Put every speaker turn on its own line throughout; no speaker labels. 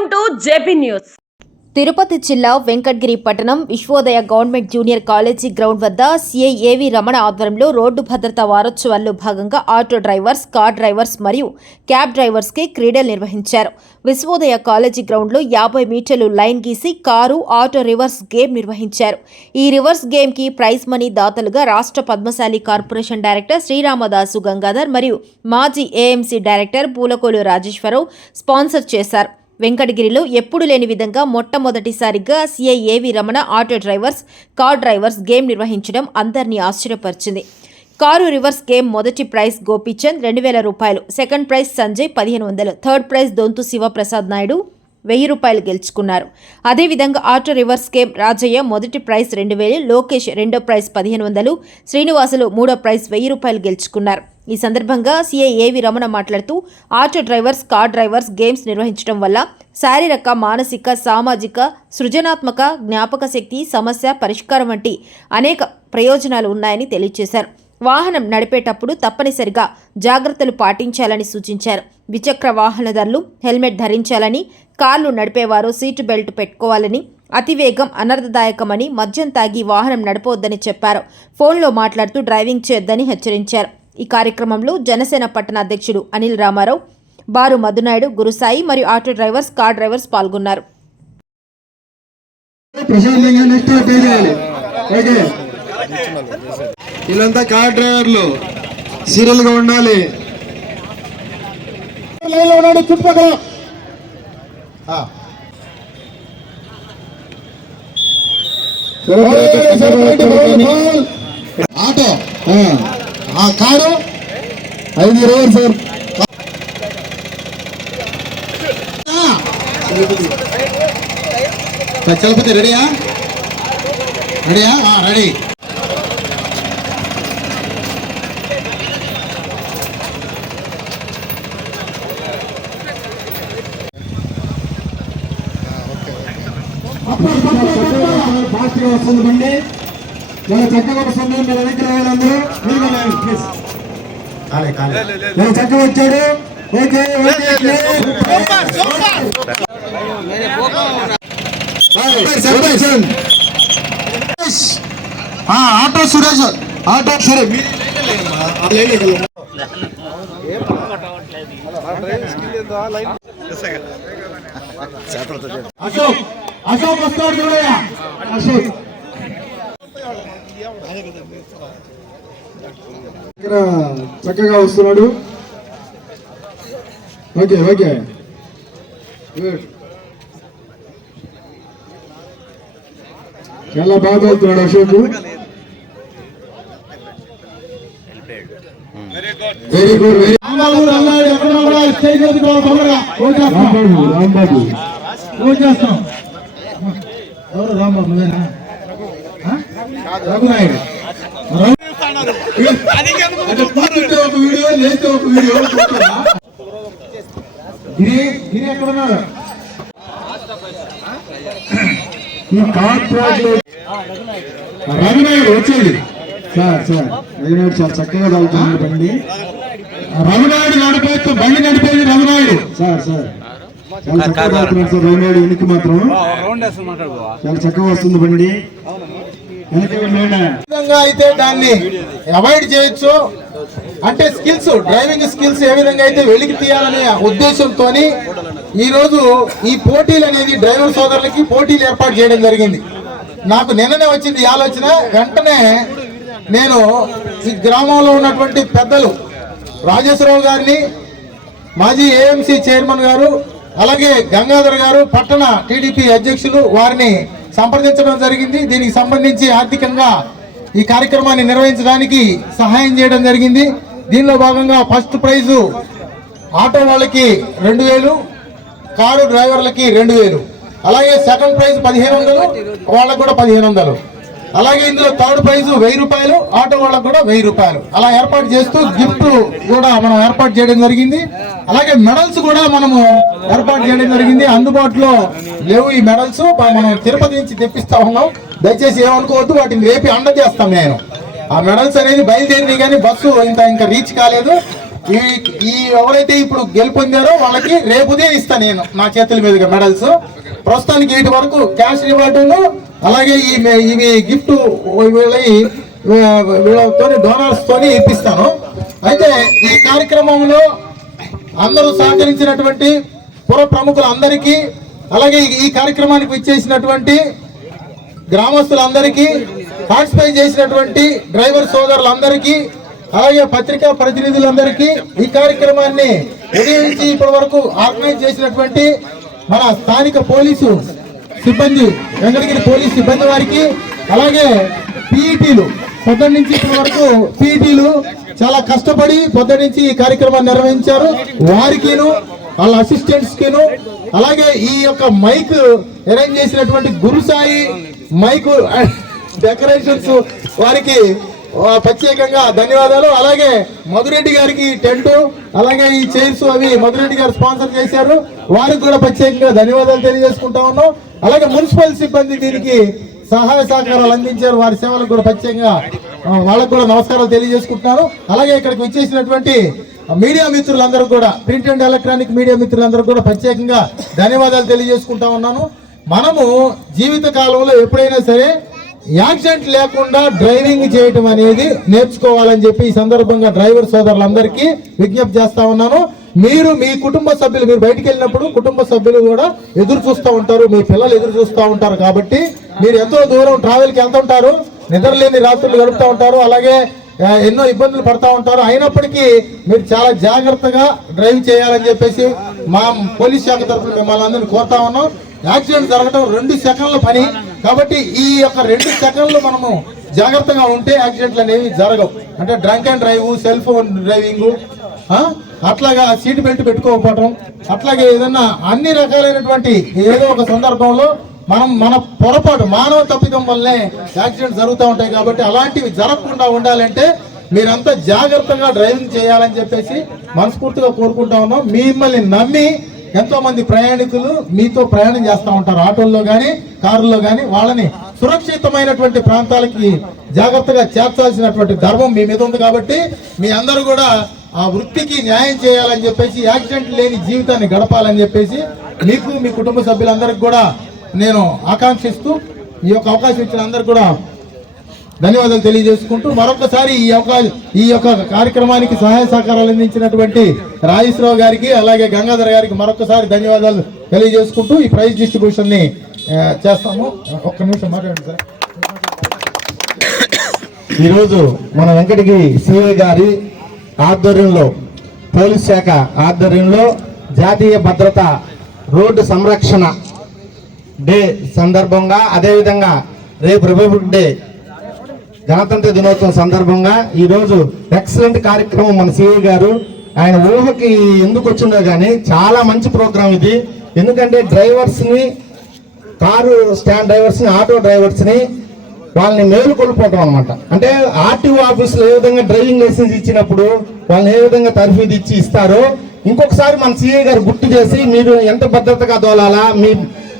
Welcome to JP news.
Tirupati జిల్లా వెంకటగిరి పట్టణం Vishwodaya government junior college ground వద్ద సిఐఏవి రమణ ఆధ్వర్యంలో రోడ్డు భద్రతా వారోత్సవాల్లో భాగంగా ఆటో డ్రైవర్స్ కార్ డ్రైవర్స్ మరియు క్యాబ్ డ్రైవర్స్కి క్రీడలు నిర్వహించారు. విశ్వోదయ కాలేజీ గ్రౌండ్లో యాభై మీటర్లు లైన్ గీసి కారు ఆటో రివర్స్ గేమ్ నిర్వహించారు. ఈ రివర్స్ గేమ్కి ప్రైజ్ మనీ దాతలుగా రాష్ట్ర పద్మశాలి కార్పొరేషన్ డైరెక్టర్ శ్రీరామదాసు గంగాధర్ మరియు మాజీ AMC director Pulakolu Rajeshwararao sponsor చేశారు. వెంకటగిరిలో ఎప్పుడు లేని విధంగా మొట్టమొదటిసారిగా CI A V Ramana auto drivers car drivers game నిర్వహించడం అందరినీ ఆశ్చర్యపరిచింది. కారు రివర్స్ గేమ్ మొదటి ప్రైజ్ గోపీచంద్ రెండు వేల రూపాయలు సెకండ్ ప్రైజ్ సంజయ్ పదిహేను వందలు థర్డ్ ప్రైజ్ దొంతు శివప్రసాద్ నాయుడు వెయ్యి రూపాయలు గెలుచుకున్నారు. అదేవిధంగా ఆటో రివర్స్ గేమ్ రాజయ్య మొదటి ప్రైజ్ రెండు వేలు లోకేష్ రెండో ప్రైజ్ పదిహేను వందలు శ్రీనివాసులు మూడో ప్రైజ్ వెయ్యి రూపాయలు గెలుచుకున్నారు. ఈ సందర్భంగా సీఐ ఏవి రమణ మాట్లాడుతూ auto drivers car drivers games నిర్వహించడం వల్ల శారీరక మానసిక సామాజిక సృజనాత్మక జ్ఞాపక శక్తి సమస్య పరిష్కారం వంటి అనేక ప్రయోజనాలు ఉన్నాయని తెలియజేశారు. వాహనం నడిపేటప్పుడు తప్పనిసరిగా జాగ్రత్తలు పాటించాలని సూచించారు. ద్విచక్ర వాహనదారులు హెల్మెట్ ధరించాలని కార్లు నడిపేవారు సీటు బెల్ట్ పెట్టుకోవాలని అతివేగం అనర్థదాయకమని మద్యం తాగి వాహనం నడపవద్దని చెప్పారు. ఫోన్లో మాట్లాడుతూ డ్రైవింగ్ చేయొద్దని హెచ్చరించారు. ఈ కార్యక్రమంలో జనసేన పట్టణ అధ్యక్షుడు అనిల్ రామారావు బారు మధునాయుడు గురుసాయి మరియు ఆటో డ్రైవర్స్ కార్ డ్రైవర్స్ పాల్గొన్నారు
వీళ్ళంతా కార్ డ్రైవర్లు సీరియల్గా ఉండాలి చుట్టుపక్కల. ఆటో ఆ. కారు ఐదు ఇరవై సార్. చలపతి రెడీయా? రెడీయా? రెడీ. ఫాస్ట్గా వస్తుంది బండి. చాలా చక్కగా వస్తుంది మీరు వెనక్కి రావాలందరూ. ప్లీజ్ చక్కగా వచ్చాడు. Okay okay celebration auto Suresh auto Suresh. Ashok Ashok వస్తాడు అశోక్. చక్కగా వస్తున్నాడు. Okay okay. గుడ్ చాలా బాగా వెళ్తున్నాడు Ashok. Very good very Rambabu Rambabu ఎక్కడ కూడా స్టేజ్ మీదకి రా తొందరగా. ఓట్ చేస్తాం. రాంబాబు రాంబాబు. ఓట్ చేస్తాం. ఎవరు రాంబాబు? నువ్వేనా? ఆ? రఘునాయుడు. ఒక వీడియో లేస్తే ఒక వీడియో? గిరి ఈ వచ్చేది. సార్ సార్ రఘునాయుడు చాలా చక్కగా తగ్గుతున్నాడు బండి. రఘునాయుడు నడిపేస్తూ బండి నడిపేది రఘునాయుడు. సార్ సార్ చాలా చక్కగా తగ్గుతున్నాడు సార్ రఘునాయుడు. వెనక్కి మాత్రం చాలా చక్కగా వస్తుంది బండి.
విధంగా అయితే దాన్ని అవాయిడ్ చేయొచ్చు. అంటే స్కిల్స్ డ్రైవింగ్ స్కిల్స్ ఏ విధంగా అయితే వెలికి తీయాలనే ఉద్దేశంతో ఈ రోజు ఈ పోటీలు అనేది డ్రైవర్ సోదరులకి పోటీలు ఏర్పాటు చేయడం జరిగింది. నాకు నిన్ననే వచ్చింది ఈ ఆలోచన. వెంటనే నేను ఈ గ్రామంలో ఉన్నటువంటి పెద్దలు రాజేశ్వరరావు గారిని మాజీ ఏఎంసీ చైర్మన్ గారు అలాగే గంగాధర్ గారు పట్టణ టీడీపీ అధ్యక్షులు వారిని సంప్రదించడం జరిగింది. దీనికి సంబంధించి ఆర్థికంగా ఈ కార్యక్రమాన్ని నిర్వహించడానికి సహాయం చేయడం జరిగింది. దీనిలో భాగంగా ఫస్ట్ ప్రైజు ఆటో వాళ్ళకి రెండు వేలు కారు డ్రైవర్లకి రెండు వేలు. అలాగే సెకండ్ ప్రైజ్ పదిహేను వందలు వాళ్ళకు కూడా పదిహేను వందలు. అలాగే ఇందులో థర్డ్ ప్రైజ్ వెయ్యి రూపాయలు ఆటో వాళ్ళకు కూడా వెయ్యి రూపాయలు. అలా ఏర్పాటు చేస్తూ గిఫ్ట్ కూడా మనం ఏర్పాటు చేయడం జరిగింది. అలాగే మెడల్స్ కూడా మనము ఏర్పాటు చేయడం జరిగింది. అందుబాటులో లేవు ఈ మెడల్స్. మనం తిరుపతి నుంచి తెప్పిస్తా ఉన్నాం. దయచేసి ఏమనుకోవద్దు వాటిని రేపి అందజేస్తాం నేను. ఆ మెడల్స్ అనేది బయలుదేరింది కానీ బస్సు ఇంత ఇంకా రీచ్ కాలేదు. ఈ ఈ ఎవరైతే ఇప్పుడు గెలుపొందారో వాళ్ళకి రేపు ఉదయం ఇస్తాను నేను నా చేతుల మీదుగా మెడల్స్. ప్రస్తుతానికి వీటి వరకు క్యాష్ రివార్డును అలాగే ఈ ఇవి గిఫ్ట్ వీళ్ళతో డోనర్స్ తోని ఇప్పిస్తాను. అయితే ఈ కార్యక్రమంలో అందరూ సహకరించినటువంటి పుర ప్రముఖులందరికీ అలాగే ఈ- కార్యక్రమానికి ఇచ్చేసినటువంటి గ్రామస్తులందరికీ పార్టిసిపేట్ చేసినటువంటి డ్రైవర్ సోదరులందరికీ అలాగే పత్రికా ప్రతినిధులందరికీ ఈ కార్యక్రమాన్ని ఉదయించి ఇప్పటి వరకు ఆర్గనైజ్ చేసినటువంటి మన స్థానిక పోలీసు సిబ్బంది వెంకటగిరి పోలీస్ సిబ్బంది వారికి అలాగే పీఈటీలు. పొద్దున్న నుంచి ఇప్పటి వరకు పీఈటీలు చాలా కష్టపడి పొద్దున్న నుంచి ఈ కార్యక్రమాన్ని నిర్వహించారు. వారికిను వాళ్ళ అసిస్టెంట్స్ కిను అలాగే ఈ యొక్క మైక్ అరేంజ్ చేసినటువంటి గురుసాయి మైక్ డెకరేషన్స్ వారికి ప్రత్యేకంగా ధన్యవాదాలు. అలాగే మధురెడ్డి గారికి టెంట్ అలాగే ఈ చైర్స్ అవి మధురెడ్డి గారు స్పాన్సర్ చేశారు. వారికి కూడా ప్రత్యేకంగా ధన్యవాదాలు తెలియజేసుకుంటా ఉన్నాం. అలాగే మున్సిపల్ సిబ్బంది దీనికి సహాయ సహకారాలు అందించారు. వారి సేవలకు కూడా ప్రత్యేకంగా వాళ్ళకు కూడా నమస్కారాలు తెలియజేసుకుంటున్నాను. అలాగే ఇక్కడికి వచ్చేసినటువంటి మీడియా మిత్రులందరూ కూడా ప్రింట్ అండ్ ఎలక్ట్రానిక్ మీడియా మిత్రులందరూ కూడా ప్రత్యేకంగా ధన్యవాదాలు తెలియజేసుకుంటా ఉన్నాను. మనము జీవిత కాలంలో ఎప్పుడైనా సరే యాక్సిడెంట్ లేకుండా డ్రైవింగ్ చేయటం అనేది నేర్చుకోవాలని చెప్పి ఈ సందర్భంగా డ్రైవర్ సోదరులందరికీ విజ్ఞప్తి చేస్తా ఉన్నాను. మీరు మీ కుటుంబ సభ్యులు మీరు బయటికి వెళ్ళినప్పుడు కుటుంబ సభ్యులు కూడా ఎదురు చూస్తూ ఉంటారు. మీ పిల్లలు ఎదురు చూస్తూ ఉంటారు కాబట్టి మీరు ఎంతో దూరం ట్రావెల్కి వెళ్తుంటారు. నిద్రలేని రాత్రులు గడుపుతూ ఉంటారు. అలాగే ఎన్నో ఇబ్బందులు పడతా ఉంటారు. అయినప్పటికీ మీరు చాలా జాగ్రత్తగా డ్రైవ్ చేయాలని చెప్పేసి మా పోలీస్ శాఖ తరఫున మిమ్మల్ని అందరినీ కోరుతా ఉన్నాం. యాక్సిడెంట్ జరగడం రెండు సెకండ్ల పని. కాబట్టి ఈ యొక్క రెండు సెకండ్లు మనము జాగ్రత్తగా ఉంటే యాక్సిడెంట్లు అనేవి జరగవు. అంటే drunk and drive cell phone driving అట్లాగా సీట్ బెల్ట్ పెట్టుకోకపోవటం అట్లాగే ఏదన్నా అన్ని రకాలైనటువంటి ఏదో ఒక సందర్భంలో మనం మన పొరపాటు మానవ తప్పిదం వల్లే యాక్సిడెంట్ జరుగుతూ ఉంటాయి కాబట్టి అలాంటివి జరగకుండా ఉండాలంటే మీరంతా జాగ్రత్తగా డ్రైవింగ్ చేయాలని చెప్పేసి మనస్ఫూర్తిగా కోరుకుంటా ఉన్నాం. మిమ్మల్ని నమ్మి ఎంతో మంది ప్రయాణికులు మీతో ప్రయాణం చేస్తూ ఉంటారు. ఆటోల్లో కానీ కారుల్లో కానీ వాళ్ళని సురక్షితమైనటువంటి ప్రాంతాలకి జాగ్రత్తగా చేర్చాల్సినటువంటి ధర్మం మీ మీద ఉంది కాబట్టి మీ అందరూ కూడా ఆ వృత్తికి న్యాయం చేయాలని చెప్పేసి యాక్సిడెంట్ లేని జీవితాన్ని గడపాలని చెప్పేసి మీకు మీ కుటుంబ సభ్యులందరికీ కూడా నేను ఆకాంక్షిస్తూ ఈ యొక్క అవకాశం ఇచ్చిన అందరికి కూడా ధన్యవాదాలు తెలియజేసుకుంటూ మరొకసారి ఈ యొక్క ఈ యొక్క కార్యక్రమానికి సహాయ సహకారాలు అందించినటువంటి రాజేశ్వరరావు గారికి అలాగే గంగాధర్ గారికి మరొకసారి ధన్యవాదాలు తెలియజేసుకుంటూ ఈ ప్రైజ్ డిస్ట్రిబ్యూషన్ని చేస్తాము. ఒక్క నిమిషం మాట్లాడండి సార్.
ఈరోజు మన వెంకటగిరి సిఐ గారి ఆధ్వర్యంలో పోలీస్ శాఖ ఆధ్వర్యంలో జాతీయ భద్రత రోడ్డు సంరక్షణ డే సందర్భంగా అదేవిధంగా రేపు రిపబ్లిక్ డే గణతంత్ర దినోత్సవం సందర్భంగా ఈరోజు ఎక్సలెంట్ కార్యక్రమం మన సిఐ గారు. ఆయన ఊహకి ఎందుకు వచ్చిందో కానీ చాలా మంచి ప్రోగ్రాం ఇది. ఎందుకంటే డ్రైవర్స్ని కారు స్టాండ్ డ్రైవర్స్ని ఆటో డ్రైవర్స్ని వాళ్ళని మేలుకొల్పోవటం అనమాట అంటే ఆర్టీఓ ఆఫీసులో ఏ విధంగా డ్రైవింగ్ లైసెన్స్ ఇచ్చినప్పుడు వాళ్ళని ఏ విధంగా తర్ఫీదు ఇచ్చి ఇస్తారో ఇంకొకసారి మన సిఐ గారు గుర్తు చేసి మీరు ఎంత భద్రతగా దోలాలా మీ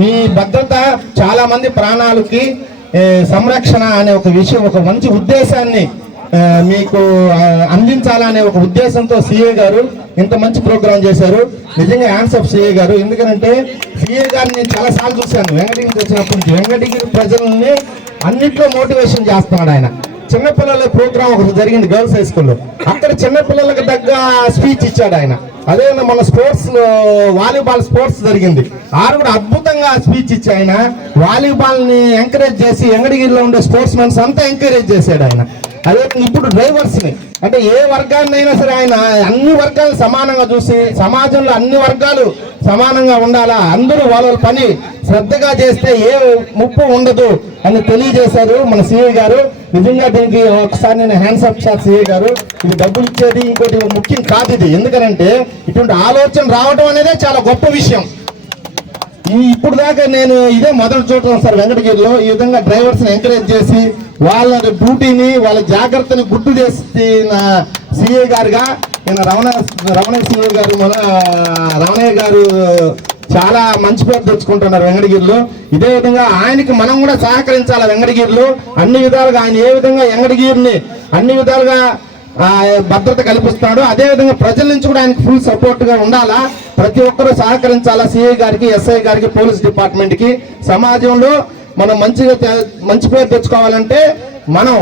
మీ భద్రత చాలా మంది ప్రాణాలకి సంరక్షణ అనే ఒక విషయం ఒక మంచి ఉద్దేశాన్ని మీకు అందించాలనే ఒక ఉద్దేశంతో సిఏ గారు ఇంత మంచి ప్రోగ్రాం చేశారు. నిజంగా హ్యాండ్స్ ఆఫ్ సిఏ గారు. ఎందుకంటే సిఏ గారిని నేను చాలా సార్లు చూశాను. వెంకటగిరి వచ్చినప్పటి నుంచి వెంకటగిరి ప్రజల్ని అన్నిట్లో మోటివేషన్ చేస్తున్నాడు ఆయన. చిన్నపిల్లల ప్రోగ్రాం ఒకటి జరిగింది గర్ల్స్ హై స్కూల్లో. అక్కడ చిన్నపిల్లలకు తగ్గ స్పీచ్ ఇచ్చాడు ఆయన. అదే మన స్పోర్ట్స్లో వాలీబాల్ స్పోర్ట్స్ జరిగింది. ఆరు కూడా అద్భుతంగా స్పీచ్ ఇచ్చి ఆయన. వాలీబాల్ని ఎంకరేజ్ చేసి ఎంగడిగిరిలో ఉండే స్పోర్ట్స్ మెన్స్ అంతా ఎంకరేజ్ చేశాడు ఆయన. అదే ఇప్పుడు డ్రైవర్స్ని. అంటే ఏ వర్గాన్ని అయినా సరే ఆయన అన్ని వర్గాలు సమానంగా చూసి సమాజంలో అన్ని వర్గాలు సమానంగా ఉండాలా? అందరూ వాళ్ళ పని శ్రద్ధగా చేస్తే ఏ ముప్పు ఉండదు అని తెలియజేశారు మన సిఐ గారు. నిజంగా దీనికి ఒకసారి నేను హ్యాండ్స్ అప్ సార్ సిఐ గారు. ఇది డబ్బులు ఇచ్చేది ఇంకోటి ముఖ్యం కాదు ఇది. ఎందుకంటే ఇటువంటి ఆలోచన రావడం అనేదే చాలా గొప్ప విషయం. ఈ ఇప్పుడు దాకా నేను ఇదే మొదటి చూడటం సార్ వెంకటగిరిలో. ఈ విధంగా డ్రైవర్స్ని ఎంకరేజ్ చేసి వాళ్ళ డ్యూటీని వాళ్ళ జాగ్రత్తని గుర్తు చేసిన సిఏ గారుగా నేను రమణ రమణ సిఏ గారు మన రమణయ్య గారు చాలా మంచి పేరు తెచ్చుకుంటున్నారు వెంకటగిరిలో. ఇదే విధంగా ఆయనకి మనం కూడా సహకరించాలి వెంకటగిరిలో? అన్ని విధాలుగా ఆయన ఏ విధంగా వెంకటగిరిని అన్ని విధాలుగా భద్రత కల్పిస్తున్నాడు అదే విధంగా ప్రజల నుంచి కూడా ఆయనకు ఫుల్ సపోర్ట్గా ఉండాలా? ప్రతి ఒక్కరూ సహకరించాలా? సిఐ గారికి ఎస్ఐ గారికి పోలీస్ డిపార్ట్మెంట్కి సమాజంలో మనం మంచిగా మంచి పేరు తెచ్చుకోవాలంటే మనం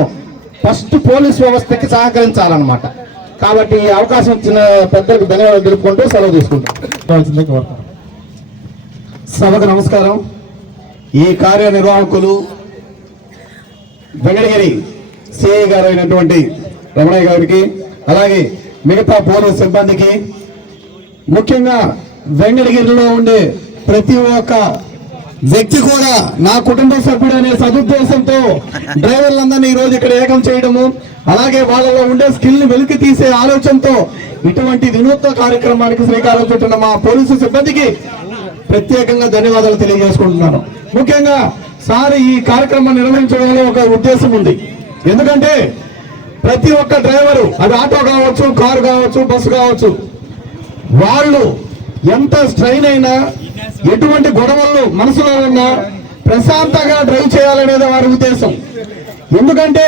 ఫస్ట్ పోలీస్ వ్యవస్థకి సహకరించాలన్నమాట. కాబట్టి ఈ అవకాశం ఇచ్చిన పెద్దలకు ధన్యవాదాలు తెలుపుకుంటూ సెలవు తీసుకుంటాం.
సభకు నమస్కారం. ఈ కార్యనిర్వాహకులు వెంకటగిరి సిఐ గారు అయినటువంటి రమణయ్య గారికి అలాగే మిగతా పోలీస్ సిబ్బందికి ముఖ్యంగా వెంకటగిరిలో ఉండే ప్రతి ఒక్క వ్యక్తి కూడా నా కుటుంబ సభ్యుడు అనే సదుద్దేశంతో డ్రైవర్లందరినీ ఈరోజు రోజు ఇక్కడ ఏకం చేయడము అలాగే వాళ్ళలో ఉండే స్కిల్ని వెలికి తీసే ఆలోచనతో ఇటువంటి వినూత్న కార్యక్రమానికి శ్రీకారం చుట్టిన మా పోలీసు సిబ్బందికి ప్రత్యేకంగా ధన్యవాదాలు తెలియజేసుకుంటున్నాను. ముఖ్యంగా సార్ ఈ కార్యక్రమం నిర్వహించడంలో ఒక ఉద్దేశం ఉంది. ఎందుకంటే ప్రతి ఒక్క డ్రైవరు అది ఆటో కావచ్చు కారు కావచ్చు బస్సు కావచ్చు వాళ్ళు ఎంత స్ట్రైన్ అయినా ఎటువంటి గొడవలు మనసులో ఉన్నా ప్రశాంతంగా డ్రైవ్ చేయాలనేది వారి ఉద్దేశం. ఎందుకంటే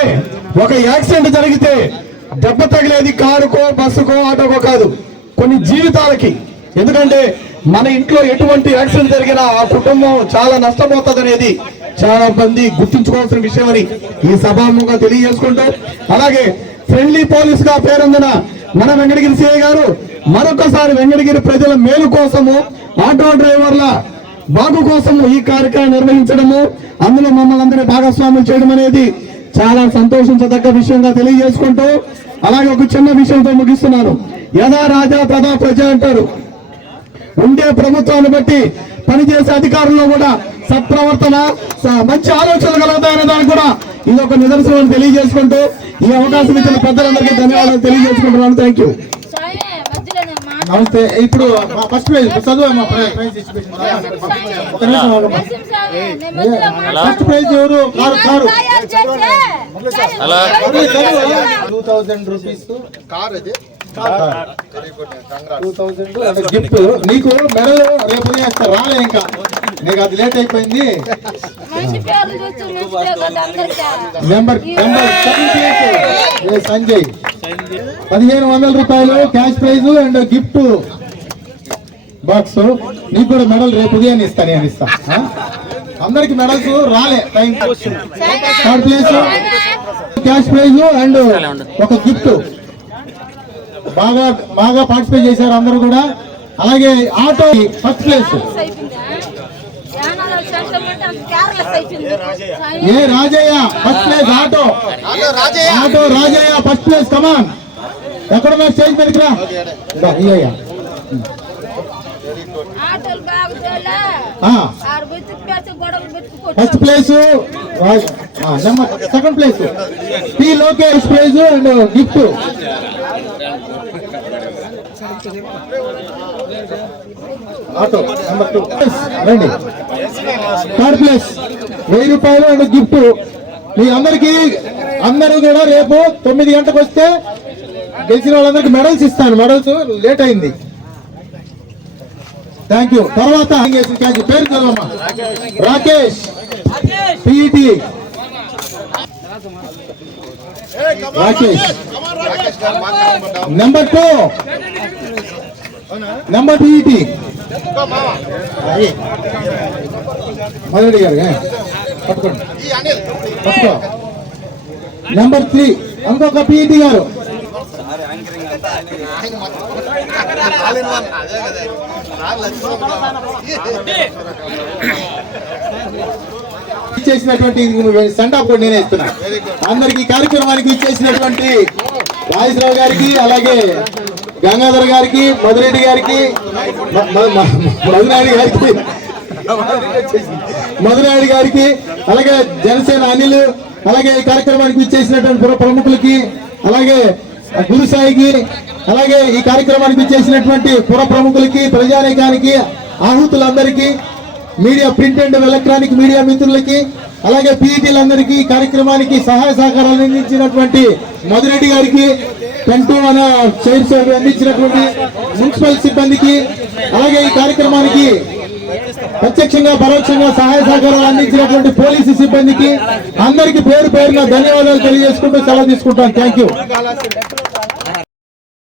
ఒక యాక్సిడెంట్ జరిగితే దెబ్బ తగిలేది కారుకో బస్సుకో ఆటోకో కాదు కొన్ని జీవితాలకి. ఎందుకంటే మన ఇంట్లో ఎటువంటి యాక్సిడెంట్ జరిగినా ఆ కుటుంబం చాలా నష్టపోతుంది అనేది చాలా మంది గుర్తుంచుకోవాల్సిన విషయం అని ఈ సభాముఖంగా తెలియజేసుకుంటూ అలాగే ఫ్రెండ్లీ పోలీస్గా పేరొందిన మన వెంకటగిరి సిఐ గారు మరొకసారి వెంకటగిరి ప్రజల మేలు కోసము ఆటో డ్రైవర్ల బాగు కోసము ఈ కార్యక్రమం నిర్వహించడము అందులో మమ్మల్ని అందరినీ భాగస్వాములు చేయడం అనేది చాలా సంతోషించదగ్గ విషయంగా తెలియజేసుకుంటూ అలాగే ఒక చిన్న విషయంతో ముగిస్తున్నాను. యథా రాజా తదా ప్రజ అంటారు. ఉండే ప్రభుత్వాన్ని బట్టి పనిచేసే అధికారుల్లో కూడా సత్ప్రవర్తన మంచి ఆలోచనలు కలుగుతాయనే దానికి కూడా ఇది ఒక నిదర్శనం అని తెలియజేసుకుంటూ ఈ అవకాశం ఇచ్చిన పెద్దలందరికీ ధన్యవాదాలు తెలియజేసుకుంటున్నాను. థ్యాంక్ యూ
నమస్తే. ఇప్పుడు మా ఫస్ట్ పేజ్ చదువు ప్రైజ్ ఆగమ్మా. ఫస్ట్ ప్రైజ్ ఎవరు? Car car. Two thousand rupees car అది. టూ థౌజండ్ గిఫ్ట్ నీకు మెడల్ రేపు రాలే ఇంకా. నీకు అది లేట్ అయిపోయింది. నెంబర్ సంజయ్ పదిహేను వందల రూపాయలు cash prize and gift box నీకు కూడా మెడల్ రేపు ఉదయం ఇస్తా నేను ఇస్తా? అందరికి మెడల్స్ రాలే time third place cash prize and ఒక గిఫ్ట్ బాగా బాగా పార్టిసిపేట్ చేశారు అందరూ కూడా. అలాగే ఆటో ఫస్ట్ ప్లేస్
అయిపోయిందా యానాల సెంటమెంట్ అంత కేర్లెస్ అయిపోయింది Sai
A Rajaiah first place auto. Auto Rajaiah. First place come on ఎక్కడ ఉన్నా స్టేజ్ మీదకి రా. ఫస్ట్ ప్లేస్ రాజ్- ఆ, number second place P Lokesh prize and gift. Auto number two. రండి. Third place. వెయ్యి రూపాయలు అండ్ గిఫ్ట్. మీ అందరికీ అందరూ కూడా రేపు తొమ్మిది గంటకు వస్తే గెలిచిన వాళ్ళందరికి మెడల్స్ ఇస్తాను. మెడల్స్ లేట్ అయింది. థ్యాంక్ యూ తర్వాత థ్యాంక్ యూ పేరు చదవమ్మా. Rakesh. PET. Rakesh. Number two number PET మొదటి గారు పట్టుకోండి. పట్టుకో. నెంబర్ త్రీ ఇంకొక పిఈటి గారు. ఇచ్చేసినటువంటి సెండ్ ఆఫ్ కూడా నేనే ఇస్తున్నా. అందరికి కార్యక్రమానికి ఇచ్చేసినటువంటి రాజేశ్వరరావు గారికి అలాగే గంగాధర్ గారికి మధురెడ్డి గారికి మ- మధునాయుడు గారికి మధునాయుడు గారికి అలాగే జనసేన అనిల్ అలాగే ఈ కార్యక్రమానికి ఇచ్చేసినటువంటి పుర ప్రముఖులకి అలాగే గురుసాయికి అలాగే ఈ కార్యక్రమానికి ఇచ్చేసినటువంటి పుర ప్రముఖులకి ప్రజానీకానికి ఆహుతులందరికీ media print and electronic media మిత్రులకి అలాగే పీఈటీలందరికీ ఈ కార్యక్రమానికి సహాయ సహకారాలు అందించినటువంటి మధురెడ్డి గారికి పెంటూ మన చైర్స్ అందించినటువంటి మున్సిపల్ సిబ్బందికి అలాగే ఈ కార్యక్రమానికి ప్రత్యక్షంగా పరోక్షంగా సహాయ సహకారాలు అందించినటువంటి పోలీసు సిబ్బందికి అందరికీ పేరు పేరున ధన్యవాదాలు తెలియజేసుకుంటూ సెలవు తీసుకుంటాను థ్యాంక్ యూ